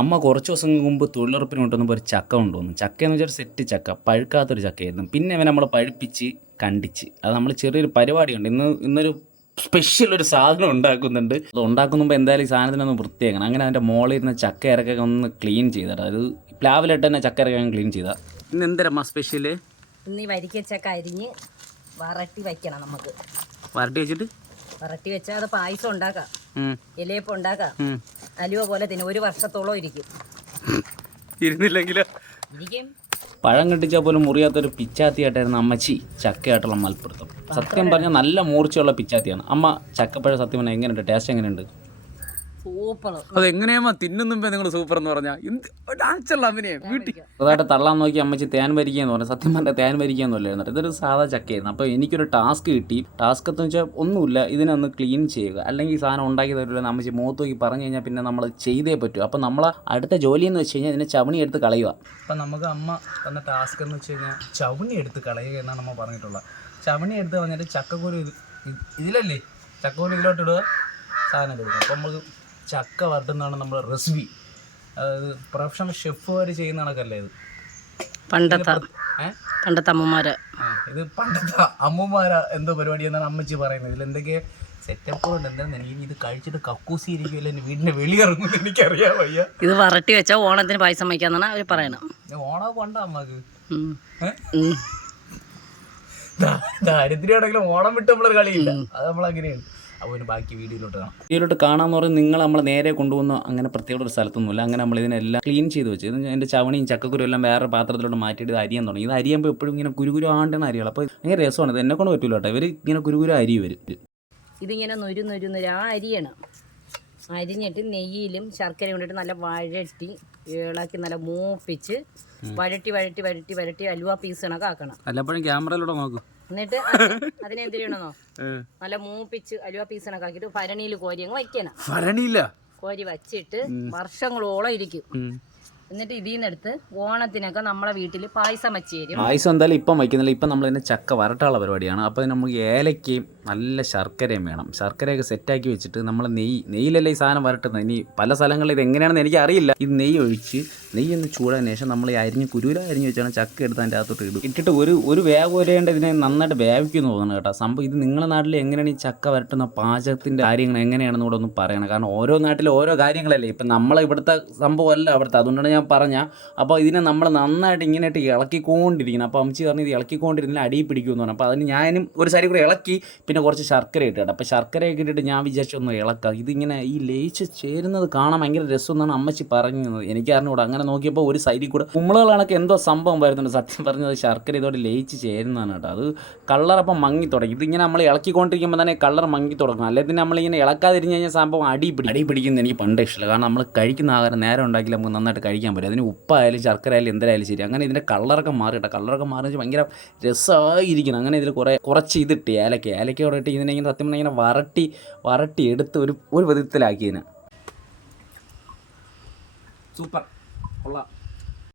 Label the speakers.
Speaker 1: അമ്മ കുറച്ച് ദിവസം മുമ്പ് തൊഴിലുറപ്പിന് കൊണ്ടുവന്നപ്പോൾ ഒരു ചക്ക കൊണ്ടുവന്നു. ചക്ക എന്ന് വെച്ചാൽ സെറ്റ് ചക്ക. പഴുക്കാത്തൊരു ചക്കയായിരുന്നു. പിന്നെ അവൻ നമ്മൾ പഴുപ്പിച്ച് കണ്ടിച്ച്. അത് നമ്മൾ ചെറിയൊരു പരിപാടിയുണ്ട്. ഇന്ന് ഇന്നൊരു സ്പെഷ്യൽ ഒരു സാധനം ഉണ്ടാക്കുന്നുണ്ട്. അത് ഉണ്ടാക്കുമ്പോൾ എന്തായാലും ഈ സാധനത്തിനൊന്ന് വൃത്തിയാക്കണം. അങ്ങനെ അതിന്റെ മോളിൽ ഇരുന്ന ചക്ക ഇറക്കൊക്കെ ഒന്ന് ക്ലീൻ ചെയ്തിട്ട് അത് പ്ലാവിലിട്ട് തന്നെ ചക്ക ഇറക്കാൻ ക്ലീൻ ചെയ്താ. ഇന്ന് എന്തരമ്മ സ്പെഷ്യൽ
Speaker 2: ഇന്ന് ഈ വരിക്കച്ചക്ക അരിഞ്ഞ് വറട്ടി വയ്ക്കണം നമുക്ക്.
Speaker 1: വരട്ടി വെച്ചിട്ട്?
Speaker 2: വറട്ടി വെച്ചാൽ അത് പായസം ഉണ്ടാക്കാം. ഇലയപ്പം ഉണ്ടാക്കാം. അലുവ പോലെ തന്നെ. ഒരു വർഷത്തോളം ഇരിക്കും.
Speaker 1: ഇരുന്നില്ലെങ്കിലോ?
Speaker 2: ഇരിക്കും.
Speaker 1: പഴം കെട്ടിച്ചാൽ പോലും മുറിയാത്തൊരു പിച്ചാത്തിയായിട്ടായിരുന്നു അമ്മച്ചി ചക്കയായിട്ടുള്ള മൽപ്പിടുത്തം സത്യം പറഞ്ഞാൽ നല്ല മൂർച്ചയുള്ള പിച്ചാത്തിയാണ്. അമ്മ ചക്കപ്പഴം സത്യം പറഞ്ഞാൽ എങ്ങനെയുണ്ട്? ടേസ്റ്റ് എങ്ങനെയുണ്ട്?
Speaker 2: സൂപ്പർ.
Speaker 1: അത് എങ്ങനെയാ തിന്നുമ്പോ നിങ്ങൾ സൂപ്പർ എന്ന് പറഞ്ഞാൽ വീട്ടിൽ അതായിട്ട് തള്ളാൻ നോക്കി അമ്മച്ചി തേൻ ഭരിക്കാന്ന് പറഞ്ഞു. സത്യം പറഞ്ഞാൽ തേൻ ഭരിക്കാന്നല്ല എന്നിട്ട് ഇതൊരു സാധാ ചക്കയായിരുന്നു. അപ്പോൾ എനിക്കൊരു ടാസ്ക് കിട്ടി. ടാസ്ക് എന്ന് വെച്ചാൽ ഒന്നുമില്ല ഇതിനൊന്ന് ക്ലീൻ ചെയ്യുക. അല്ലെങ്കിൽ ഈ സാധനം ഉണ്ടാക്കി തരില്ല അമ്മച്ചി മുഖത്ത് നോക്കി പറഞ്ഞു കഴിഞ്ഞാൽ പിന്നെ നമ്മൾ ചെയ്തേ പറ്റൂ. അപ്പോൾ നമ്മൾ അടുത്ത ജോലി എന്ന് വെച്ച് കഴിഞ്ഞാൽ ഇതിനെ ചവണി എടുത്ത് കളയുക.
Speaker 3: അപ്പം നമുക്ക് അമ്മ തന്ന ടാസ്ക് എന്ന് വെച്ച് കഴിഞ്ഞാൽ ചവണി എടുത്ത് കളയുക എന്നാണ് നമ്മൾ പറഞ്ഞിട്ടുള്ളത്. ചവണി എടുത്ത് വന്നിട്ട് ചക്കക്കൂര് ഇത് ഇത് ഇതിലല്ലേ? ചക്കക്കൂര് ഇതിലോട്ട് ഇടുക. സാധനം കൊടുക്കുക അപ്പം നമുക്ക് ചക്ക വരട്ടുന്നതാണ് നമ്മുടെ റെസിപ്പി അതായത് പ്രൊഫഷണൽ ഷെഫുകാർ ചെയ്യുന്ന കണക്കല്ലേ ഇത്?
Speaker 2: പണ്ടത്തെ അമ്മമാര്
Speaker 3: ഇത് പണ്ടത്തെ അമ്മമാരാ എന്തോ പരിപാടി എന്നാണ് അമ്മച്ചി പറയുന്നത്. ഇതിൽ എന്തൊക്കെ സെറ്റപ്പുകളുണ്ട് എന്താണെന്ന് എനിക്ക് ഇത് കഴിച്ചിട്ട് കക്കൂസി ഇരിക്കുമല്ലോ എന്റെ വീടിന്റെ വെളിയിറങ്ങുമെന്ന് എനിക്കറിയാൻ വയ്യ.
Speaker 2: ഇത് വരട്ടി വെച്ചാൽ ഓണത്തിന് പായസം വയ്ക്കാന്നാണ് അവർ പറയണം
Speaker 3: ഓണം കൊണ്ട
Speaker 2: അമ്മയ്ക്ക്.
Speaker 3: ദാരിദ്ര്യം ആണെങ്കിലും ഓണം വിട്ട് നമ്മളൊരു കളിയില്ല. അത് നമ്മളങ്ങനെയാണ്. അപ്പോൾ ഒരു ബാക്കി വീഡിയോയിലോട്ട് കാണാം.
Speaker 1: വീഡിയോയിലോട്ട് കാണാമെന്ന് പറഞ്ഞാൽ നിങ്ങൾ നമ്മൾ നേരെ കൊണ്ടുവന്ന് അങ്ങനെ പ്രത്യേക ഒരു സ്ഥലത്തൊന്നുമില്ല. അങ്ങനെ നമ്മൾ ഇതിനെല്ലാം ക്ലീൻ ചെയ്ത് വെച്ച്. എന്റെ ചവണിയും ചക്കക്കുരും എല്ലാം വേറെ പാത്രത്തിലോട്ട് മാറ്റിയിട്ട് ഇത് അരിയാൻ തുടങ്ങി. ഇത് അരിയുമ്പോൾ എപ്പോഴും ഇങ്ങനെ കുരുകുരു ആണ്ടാണ് അരികൾ അപ്പോൾ ഭയങ്കര രസമാണ്. ഇത് എന്നെ കൊണ്ട് പറ്റില്ല കേട്ടോ. ഇവർ ഇങ്ങനെ കുരുകുരു അരി വരും
Speaker 2: ഇതിങ്ങനെ നൊരു നൊരു നൊരു ആ അരിയണം. അരിഞ്ഞിട്ട് നെയ്യിലും ശർക്കരയും കൊണ്ടിട്ട് നല്ല വഴറ്റി ഇളക്കി നല്ല മൂപ്പിച്ച് വഴറ്റി വഴറ്റി വഴറ്റി വഴറ്റി അലുവ പീസ് കണക്കാക്കണം.
Speaker 1: അല്ലപ്പോഴും ക്യാമറയിലൂടെ നോക്കും.
Speaker 2: എന്നിട്ട് അതിനെ- എന്ത് ചെയ്യണമെന്നോ? നല്ല മൂപ്പിച്ച് അലുവ പീസണൊക്കെ ആക്കിയിട്ട് ഭരണിയിൽ കോരി അങ്ങ് വയ്ക്കണം.
Speaker 1: ഭരണിയില്ല
Speaker 2: കോരി വച്ചിട്ട് വർഷങ്ങളോളം ഇരിക്കും. എന്നിട്ട് ഇതിൽ നിന്നെടുത്ത് ഓണത്തിനൊക്കെ നമ്മളെ വീട്ടിൽ പായസം വെച്ച് തരും.
Speaker 1: പായസം എന്തായാലും ഇപ്പം വയ്ക്കുന്നില്ല. ഇപ്പം നമ്മൾ ഇതിനെ ചക്ക വരട്ടാനുള്ള പരിപാടിയാണ്. അപ്പോൾ നമുക്ക് ഏലക്കയും നല്ല ശർക്കരയും വേണം. ശർക്കരയൊക്കെ സെറ്റാക്കി വെച്ചിട്ട് നമ്മൾ നെയ്യ് നെയ്യിലല്ലേ ഈ സാധനം വരട്ടുന്നത്? ഇനി പല സ്ഥലങ്ങളിൽ ഇത് എങ്ങനെയാണെന്ന് എനിക്ക് അറിയില്ല ഇത് നെയ്യ് ഒഴിച്ച് നെയ്യ് ഒന്ന് ചൂടാൻ ശേഷം നമ്മൾ ഈ അരിഞ്ഞ് കുരുവില അരിഞ്ഞ് വെച്ചാണ് ചക്ക എടുത്ത് അതിന്റെ അകത്തോട്ട് ഇടും ഇട്ടിട്ട് ഒരു ഒരു വേഗം വരേണ്ട ഇതിനെ നന്നായിട്ട് വേവിക്കുമെന്ന് തോന്നുന്നു കേട്ടോ. സംഭവം ഇത് നിങ്ങളുടെ നാട്ടിൽ എങ്ങനെയാണ് ഈ ചക്ക വരട്ടുന്ന പാചകത്തിന്റെ കാര്യങ്ങൾ എങ്ങനെയാണെന്ന് കൂടെ ഒന്ന് പറയണം. കാരണം ഓരോ നാട്ടിലും ഓരോ കാര്യങ്ങളല്ലേ? ഇപ്പം നമ്മളെ ഇവിടുത്തെ സംഭവമല്ല അവിടുത്തെ. അതുകൊണ്ടാണ് ഞാൻ പറഞ്ഞ അപ്പോൾ ഇതിനെ നമ്മൾ നന്നായിട്ട് ഇങ്ങനെയായിട്ട് ഇളക്കിക്കൊണ്ടിരിക്കണം. അപ്പോൾ അമ്മച്ചി പറഞ്ഞു ഇത് ഇളക്കിക്കൊണ്ടിരുന്നില്ല അടിയിൽ പിടിക്കുമെന്ന് പറഞ്ഞു. അപ്പോൾ അതിന് ഞാനും ഒരു സൈഡിൽ കൂടെ ഇളക്കി പിന്നെ കുറച്ച് ശർക്കര ഇട്ട് കേട്ടോ അപ്പോൾ ശർക്കരയൊക്കെ ഇട്ടിട്ട് ഞാൻ വിചാരിച്ചു ഒന്ന് ഇളക്കാം. ഇതിങ്ങനെ ഈ ലയിച്ച് ചേരുന്നത് കാണാൻ ഭയങ്കര രസമെന്നാണ് അമ്മച്ചി പറഞ്ഞത്. എനിക്ക് അറിഞ്ഞുകൂടെ. അങ്ങനെ നോക്കിയപ്പോൾ ഒരു സൈഡിൽ കൂടെ കുമ്പളകളാണൊക്കെ എന്തോ സംഭവം വരുന്നുണ്ട്. സത്യം പറഞ്ഞത് ശർക്കര ഇതോടെ ലയിച്ച് ചേരുന്നതാണ് കേട്ടോ. അത് കളറപ്പം മങ്ങി തുടങ്ങി. ഇതിങ്ങനെ നമ്മൾ ഇളക്കിക്കൊണ്ടിരിക്കുമ്പോൾ തന്നെ കളർ മങ്ങി തുടങ്ങും അല്ലെങ്കിൽ നമ്മളിങ്ങനെ ഇളക്കാതിരിഞ്ഞ് കഴിഞ്ഞാൽ സംഭവം അടി പിടി അടി പിടിക്കുന്നത് എനിക്ക് പണ്ടേ ഇഷ്ടമില്ല കാരണം നമ്മൾ കഴിക്കുന്ന ആഹാരം നേരം ഉണ്ടാക്കി നമുക്ക് നന്നായിട്ട് കഴിക്കാൻ പറ്റും. അതിന് ഉപ്പായാലും ശർക്കര ആയാലും എന്തായാലും ശരി. അങ്ങനെ ഇതിന്റെ കളറൊക്കെ മാറിയിട്ട് കളറൊക്കെ മാറി വെച്ചാൽ ഭയങ്കര രസമായിരിക്കണം അങ്ങനെ ഇതിൽ കുറേ കുറച്ച് ഇതിട്ട് ഏലക്ക. ഏലക്കയോടെ ഇട്ട് ഇതിനെ ഇങ്ങനെ സത്യം പറഞ്ഞാൽ ഇങ്ങനെ വരട്ടി വരട്ടി എടുത്ത് ഒരു ഒരു വിധത്തിലാക്കിയതിന്
Speaker 3: സൂപ്പർ. കൊള്ളാം.